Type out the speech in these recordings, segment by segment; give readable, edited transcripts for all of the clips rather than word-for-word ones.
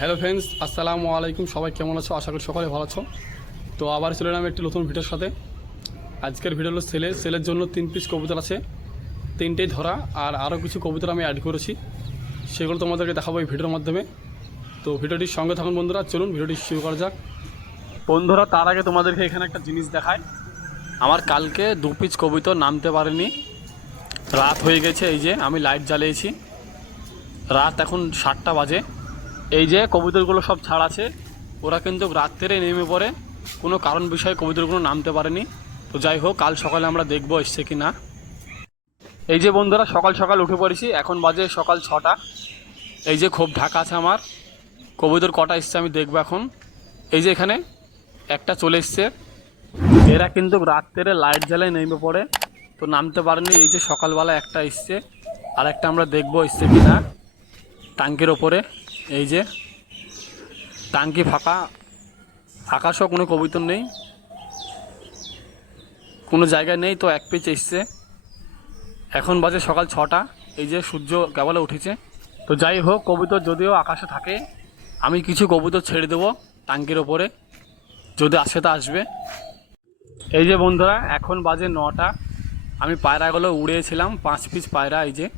Hello friends, আসসালামু আলাইকুম। সবাই কেমন আছো? আশা করি সকলে ভালো আছো। তো আবার চলে এলাম একটি নতুন ভিডিওর সাথে। আজকের ভিডিও হলো সেলের জন্য 3 পিস কবুতর আছে, 3টেই ধরা, আর আরও কিছু কবুতর আমি অ্যাড করেছি, সেগুলো তোমাদেরকে দেখাবো এই ভিডিওর মাধ্যমে। তো ভিডিওটির সঙ্গে থাকুন বন্ধুরা, চলুন ভিডিওটি শুরু করা যাক। বন্ধুরা, তার আগে তোমাদেরকে এখানে একটা জিনিস দেখায়। আমার কালকে 2 পিস কবুতর নামতে পারেনি, রাত হয়ে গেছে। এই যে আমি লাইট জ্বালিয়েছি, রাত এখন 7টা বাজে। এই যে কবুতরগুলো সব ছাড় আছে, ওরা কিন্তু রাত্রে নেমে পড়ে, কোনো কারণ বিষয়ে কবুতরগুলো নামতে পারেনি। তো যাই হোক, কাল সকালে আমরা দেখবো এসছে কি না। এই যে বন্ধুরা, সকাল সকাল উঠে পড়েছি, এখন বাজে সকাল 6টা। এই যে খুব ঢাকা আছে আমার, কবুতর কটা এসছে আমি দেখবো এখন। এই যে এখানে একটা চলে এসছে, এরা কিন্তু রাত্রে লাইট জ্বালায় নেমে পড়ে, তো নামতে পারেনি। এই যে সকালবেলা একটা এসছে, আর একটা আমরা দেখবো এসছে কি না। ট্যাঙ্কির ওপরে এই যে ট্যাঙ্কি ফাঁকা, আকাশও কোনো কবুতর নেই, কোনো জায়গায় নেই। তো এক পিচ এসছে, এখন বাজে সকাল 6টা। এই যে সূর্য কেবলে উঠেছে। তো যাই হোক, কবুতর যদিও আকাশে থাকে, আমি কিছু কবুতর ছেড়ে দেবো ট্যাঙ্কির ওপরে, যদি আসে তা আসবে। এই যে বন্ধুরা, এখন বাজে 9টা। আমি পায়রাগুলো উড়িয়েছিলাম 5 পিস পায়রা, এই যে।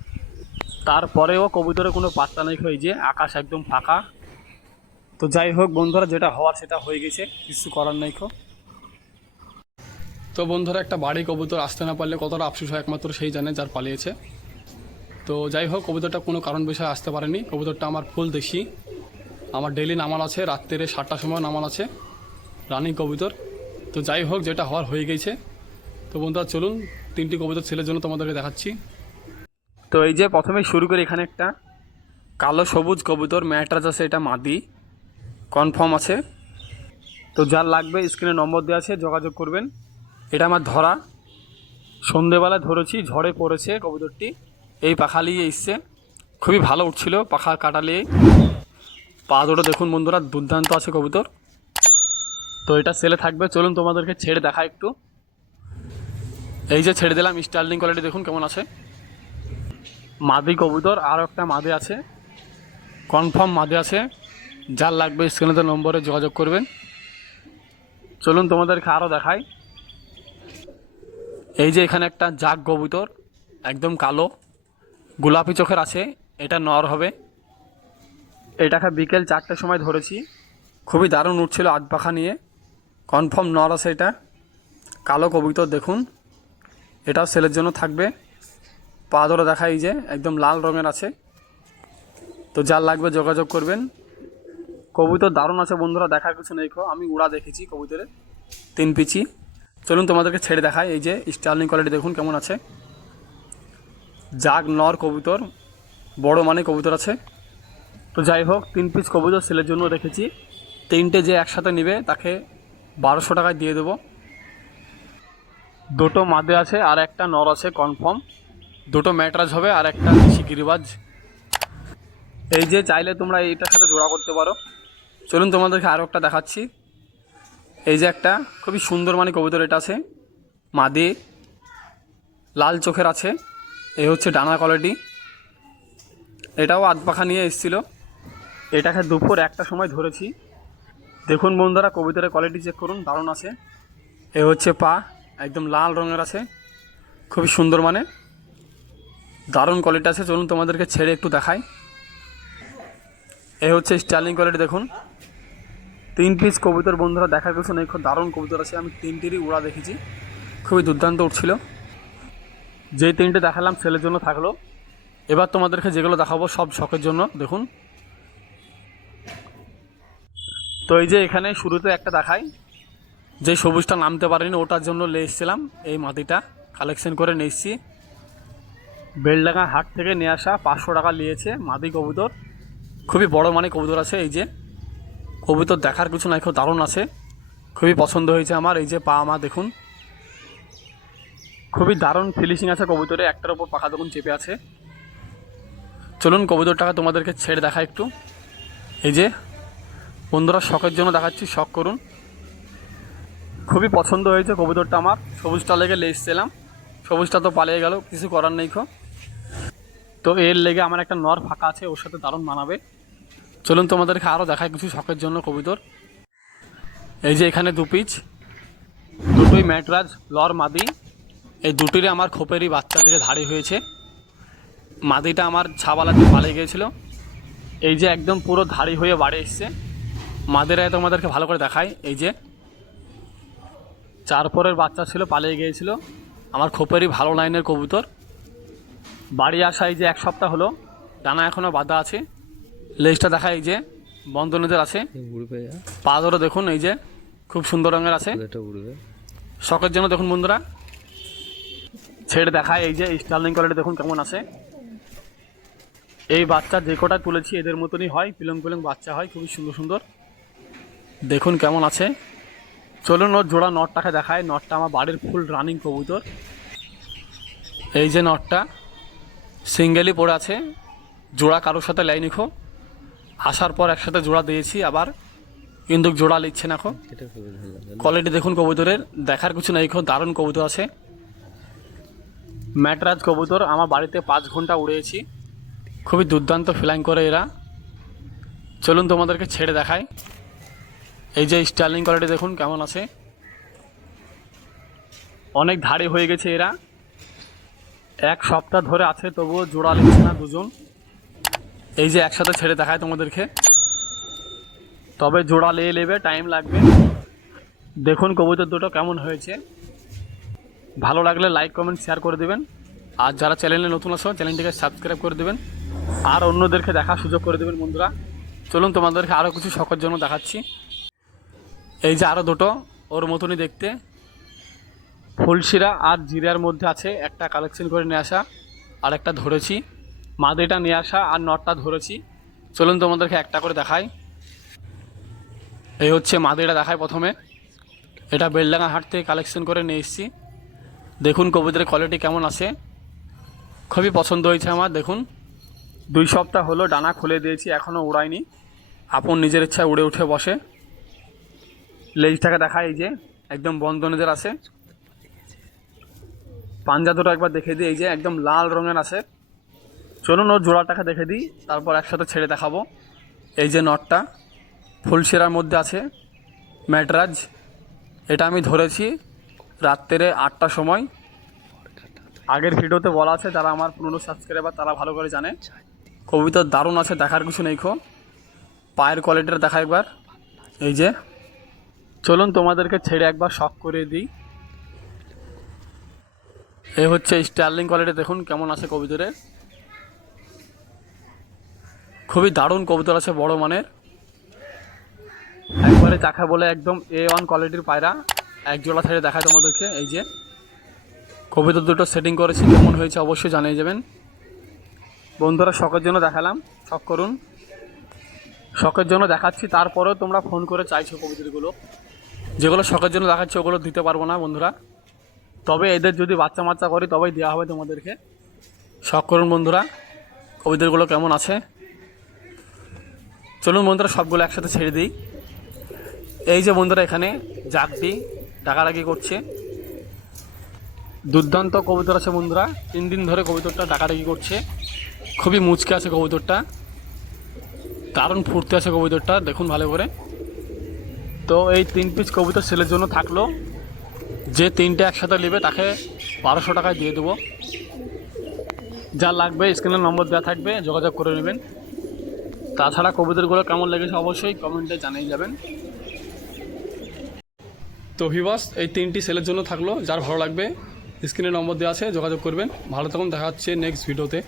তারপরেও কবুতরের কোনো পাত্তা নেই। এই যে আকাশ একদম ফাঁকা। তো যাই হোক বন্ধুরা, যেটা হওয়ার সেটা হয়ে গেছে, কিছু করার নেই। তো বন্ধুরা, একটা বাড়ি কবুতর আসতে না পারলে কতটা আফসোস হয় একমাত্র সেই জানে যার পালিয়েছে। তো যাই হোক, কবুতরটা কোনো কারণ বিষয়ে আসতে পারেনি। কবুতরটা আমার ফুল দেশি, আমার ডেলি নামাল আছে, রাত্রে 7টার সময় নামাল আছে, রানিং কবুতর। তো যাই হোক, যেটা হওয়ার হয়ে গেছে। তো বন্ধুরা চলুন, 3টি কবুতর ছেলের জন্য তোমাদেরকে দেখাচ্ছি। তো এই যে প্রথমেই শুরু করি, এখানে একটা কালো সবুজ কবুতর ম্যাট্রাস আছে, এটা মাদি কনফার্ম আছে। তো যার লাগবে স্ক্রিনে নম্বর দেওয়া আছে, যোগাযোগ করবেন। এটা আমার ধরা, সন্ধেবেলায় ধরেছি, ঝড়ে পড়েছে কবুতরটি, এই পাখা নিয়ে এসছে, খুবই ভালো উঠছিল পাখা কাটালে। পা দুটো দেখুন বন্ধুরা, দুর্দান্ত আছে কবুতর। তো এটা সেলে থাকবে, চলুন তোমাদেরকে ছেড়ে দেখা একটু। এই যে ছেড়ে দিলাম, স্টার্লিং কোয়ালিটি দেখুন কেমন আছে। মাদি কবুতর, আরও একটা মাদি আছে, কনফার্ম মাদি আছে। যার লাগবে স্ক্রিনে নম্বরে যোগাযোগ করবেন। চলুন তোমাদেরকে আরও দেখাই। এই যে এখানে একটা জাগ কবুতর, একদম কালো, গোলাপি চোখের আছে, এটা নর হবে। এটাকে বিকেল 4টার সময় ধরেছি, খুবই দারুণ উঠছিল আধ পাখা নিয়ে, কনফার্ম নর আছে। এটা কালো কবুতর দেখুন, এটাও সেলের জন্য থাকবে। পা ধরে দেখা, এই যে একদম লাল রঙের আছে। তো যার লাগবে যোগাযোগ করবেন। কবুতর দারুণ আছে বন্ধুরা, দেখার কিছু নেই। আমি উড়া দেখেছি কবুতরের 3 পিচি। চলুন তোমাদেরকে ছেড়ে দেখাই। এই যে স্টার্লিং কোয়ালিটি দেখুন কেমন আছে, জাগ নর কবুতর, বড় মানে কবুতর আছে। তো যাই হোক, 3 পিস কবুতর সেলের জন্য রেখেছি। 3টে যে একসাথে নেবে তাকে 1200 টাকায় দিয়ে দেবো। দুটো মাদে আছে আর একটা নর আছে কনফার্ম, দুটো ম্যাটরাজ হবে আর একটা শিকিরিবাজ। এই যে চাইলে তোমরা এইটার সাথে জোড়া করতে পারো। চলুন তোমাদেরকে আরও একটা দেখাচ্ছি। এই যে একটা খুবই সুন্দর মানে কবুতর, এটা আছে মাদি, লাল চোখের আছে। এই হচ্ছে ডানা কোয়ালিটি, এটাও আধ পাখা নিয়ে এসেছিলো। এটাকে দুপুর 1টার সময় ধরেছি। দেখুন বন্ধুরা, কবুতরের কোয়ালিটি চেক করুন, দারুণ আছে। এ হচ্ছে পা, একদম লাল রঙের আছে, খুবই সুন্দর মানে দারুণ কোয়ালিটি আছে। চলুন তোমাদেরকে ছেড়ে একটু দেখাই। এ হচ্ছে স্টার্লিং কোয়ালিটি দেখুন। 3 পিস কবুতর বন্ধুরা, দেখার কিছু নেই, খুব দারুণ কবুতর আছে। আমি 3টিরই উড়া দেখেছি, খুবই দুর্দান্ত উঠছিল। যেই 3টে দেখালাম সেলের জন্য থাকলো। এবার তোমাদেরকে যেগুলো দেখাবো সব শখের জন্য দেখুন। তো এই যে এখানে শুরুতে একটা দেখাই, যে সবুজটা নামতে পারেনি, ওটার জন্য নিয়ে এসেছিলাম। এই মাটিটা কালেকশন করে নিয়ে এসেছি, বেলডাঙ্গা হাট থেকে নিয়ে আসা, 500 টাকা নিয়েছে। মাদি কবুতর, খুবই বড় মানে কবুতর আছে। এই যে কবুতর দেখার কিছু নাই, খুব দারুণ আছে, খুবই পছন্দ হয়েছে আমার। এই যে পা মা দেখুন, খুবই দারুণ ফিনিশিং আছে কবুতরে, একটার ওপর পাখা দেখুন চেপে আছে। চলুন কবুতরটাকে তোমাদেরকে ছেড়ে দেখা একটু। এই যে বন্ধুরা, শখের জন্য দেখাচ্ছি, শখ করুন। খুবই পছন্দ হয়েছে কবুতরটা আমার, সবুজটা লেগে এসেছিলাম, সবুজটা তো পালিয়ে গেল, কিছু করার নেই। তো এর লেগে আমার একটা নর ফাঁকা আছে, ওর সাথে দারুণ মানাবে। চলুন তোমাদেরকে আরও দেখায় কিছু শখের জন্য কবুতর। এই যে এখানে 2 পিচ, দুটোই ম্যাটরাজ লর মাদি। এই দুটিরে আমার খোপেরই বাচ্চা থেকে ধাড়ি হয়েছে। মাদিটা আমার ছাবালাতে পালিয়ে গিয়েছিল, এই যে একদম পুরো ধাড়ি হয়ে বাড়ি এসছে। মাদিরা তোমাদেরকে ভালো করে দেখায়, এই যে 4 পরের বাচ্চা ছিল, পালিয়ে গিয়েছিল। আমার খোপেরই ভালো লাইনের কবুতর। বাড়ি আসা এই যে 1 সপ্তাহ হলো, ডানা এখনও বাঁধা আছে। লেজটা দেখা এই যে বন্ধনীদের আছে, পা ধরে দেখুন এই যে খুব সুন্দর রঙের আছে। শখের জন্য দেখুন বন্ধুরা, ছেড়ে দেখায় এই যে স্টার্লিং কোয়ালিটি দেখুন কেমন আছে। এই বাচ্চা যে কটা তুলেছি এদের মতনই হয়, পিলং পিলং বাচ্চা হয়, খুবই সুন্দর সুন্দর। দেখুন কেমন আছে। চলুন ওর জোড়া নটটাকে দেখায়। নটটা আমার বাড়ির ফুল রানিং কবুতর। এই যে নটটা সিঙ্গেলই পড়ে আছে, জোড়া কারোর সাথে লাইনি খো। আসার পর একসাথে জোড়া দিয়েছি আবার, কিন্তু জোড়া লিখছে না খো। কোয়ালিটি দেখুন কবুতরের, দেখার কিছু নাই খো, দারুণ কবুতর আছে। ম্যাটরাজ কবুতর আমার বাড়িতে 5 ঘন্টা উড়িয়েছি, খুবই দুর্দান্ত ফ্লাইং করে এরা। চলুন তোমাদেরকে ছেড়ে দেখায়। এই যে স্টার্লিং কোয়ালিটি দেখুন কেমন আছে। অনেক ধাড়ি হয়ে গেছে এরা, 1 সপ্তাহ ধরে আছে, তবুও জোড়া লিখছে না দুজন। এই যে একসাথে ছেড়ে দেখায় তোমাদেরকে, তবে জোড়া লিয়ে নেবে, টাইম লাগবে। দেখুন কবুতর দুটো কেমন হয়েছে। ভালো লাগলে লাইক কমেন্ট শেয়ার করে দেবেন, আর যারা চ্যানেলে নতুন আছো চ্যানেলটিকে সাবস্ক্রাইব করে দেবেন, আর অন্যদেরকে দেখার সুযোগ করে দেবেন বন্ধুরা। চলুন তোমাদেরকে আরও কিছু শখের জন্য দেখাচ্ছি। এই যে আরও দুটো ওর মতনই দেখতে, ফুলশিরা আর জিরার মধ্যে আছে। একটা কালেকশন করে নিয়ে আসা, আর একটা ধরেছি। মাদিটা নিয়ে আসা আর নটটা ধরেছি। চলুন তোমাদেরকে একটা করে দেখাই। এই হচ্ছে মাদিটা দেখায় প্রথমে, এটা বেলডাঙ্গা হাট থেকে কালেকশন করে নিয়ে এসেছি। দেখুন কবুতরের কোয়ালিটি কেমন আছে, খুবই পছন্দ হয়েছে আমার। দেখুন 2 সপ্তাহ হলো ডানা খুলে দিয়েছি, এখনও উড়ায়নি, আপন নিজের ইচ্ছায় উড়ে উঠে বসে। লেজটাকে দেখায় এই যে একদম বন্ধনীদের আছে। পাঞ্জা দুটো একবার দেখে দিই, এই যে একদম লাল রঙের আছে। চলুন ওর জোড়াটাকে দেখে দিই, তারপর একসাথে ছেড়ে দেখাবো। এই যে নটটা ফুলশিরার মধ্যে আছে, ম্যাটরাজ। এটা আমি ধরেছি রাত্রে 8টার সময়। আগের ভিডিওতে বলা আছে, যারা আমার পুরনো সাবস্ক্রাইবার তারা ভালো করে জানে। কবুতর দারুণ আছে, দেখার কিছু নেই খো। পায়ের কোয়ালিটিটা দেখা একবার, এই যে। চলুন তোমাদেরকে ছেড়ে একবার শখ করে দিই। এই হচ্ছে স্টার্লিং কোয়ালিটি দেখুন কেমন আছে কবুতরের, খুবই দারুণ কবুতর আছে, বড় মানের। একবারে চাখা বলে একদম A1 কোয়ালিটির পায়রা। এক জোড়া ছেড়ে দেখায় তোমাদেরকে, এই যে কবুতর দুটো সেটিং করেছি, কেমন হয়েছে অবশ্যই জানিয়ে যাবেন বন্ধুরা। শখের জন্য দেখালাম, শখ করুন। শখের জন্য দেখাচ্ছি, তারপরেও তোমরা ফোন করে চাইছো কবুতরগুলো। যেগুলো শখের জন্য দেখাচ্ছি ওগুলো দিতে পারবো না বন্ধুরা, তবে এদের যদি বাচ্চা মাচ্চা করি তবেই দেওয়া হবে তোমাদেরকে। শখ করুন বন্ধুরা, কবুতরগুলো কেমন আছে। চলুন বন্ধুরা সবগুলো একসাথে ছেড়ে দিই। এই যে বন্ধুরা এখানে জাগটি ডাকাডাকি করছে, দুর্দান্ত কবুতর আছে বন্ধুরা। 3 দিন ধরে কবুতরটা ডাকাডাকি করছে, খুবই মুচকে আছে কবুতরটা, দারুণ ফুর্তি আছে কবুতরটা, দেখুন ভালো করে। তো এই 3 পিস কবুতর সেলের জন্য থাকলো। যে 3টে একসাথে নেবে তাকে 1200 টাকায় দিয়ে দেবো। যা লাগবে স্ক্রিনের নম্বর দেওয়া থাকবে, যোগাযোগ করে নেবেন। তাছাড়া কবুতরগুলো কেমন লেগেছে অবশ্যই কমেন্টে জানিয়ে যাবেন। তো ভিউয়ার্স এই 3টি সেলের জন্য থাকলো, যার ভালো লাগবে স্ক্রিনে নম্বর দেওয়া আছে, যোগাযোগ করবেন। ভালো থাকুন, দেখা হচ্ছে নেক্সট ভিডিওতে।